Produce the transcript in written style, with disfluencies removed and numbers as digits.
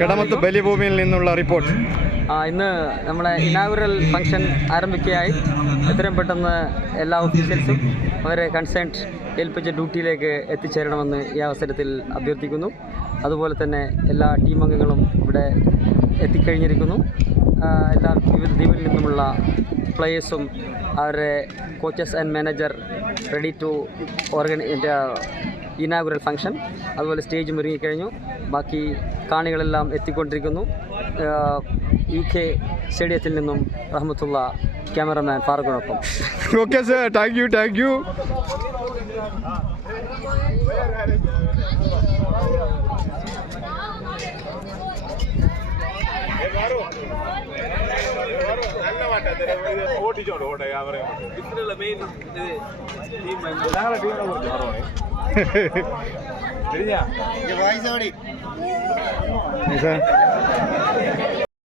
കടമത്ത് ബലിഭൂമിയിൽ നിന്നുള്ള റിപ്പോർട്ട്. ഇന്ന് നമ്മുടെ ഇനാഗുറൽ ഫംഗ്ഷൻ ആരംഭിക്കുകയായി. എത്രയും പെട്ടെന്ന് എല്ലാ ഓഫീഷ്യൽസും അവരെ കൺസേൺഡ് ഏൽപ്പിച്ച ഡ്യൂട്ടിയിലേക്ക് എത്തിച്ചേരണമെന്ന് ഈ അവസരത്തിൽ അഭ്യർത്ഥിക്കുന്നു. അതുപോലെ തന്നെ എല്ലാ ടീം അംഗങ്ങളും ഇവിടെ എത്തിക്കഴിഞ്ഞിരിക്കുന്നു. എല്ലാ വിവിധ ദ്വീപിൽ നിന്നുമുള്ള പ്ലേയേഴ്സും അവരുടെ coaches and manager ready to inaugural function. അതുപോലെ സ്റ്റേജും ഒരുങ്ങിക്കഴിഞ്ഞു. ബാക്കി കാണികളെല്ലാം എത്തിക്കൊണ്ടിരിക്കുന്നു. UK സ്റ്റേഡിയത്തിൽ നിന്നും റഹ്മത്തുള്ള ക്യാമറമാൻ ഫാറൂഖിനൊപ്പം. Okay sir, thank you. വായിച്ചോടി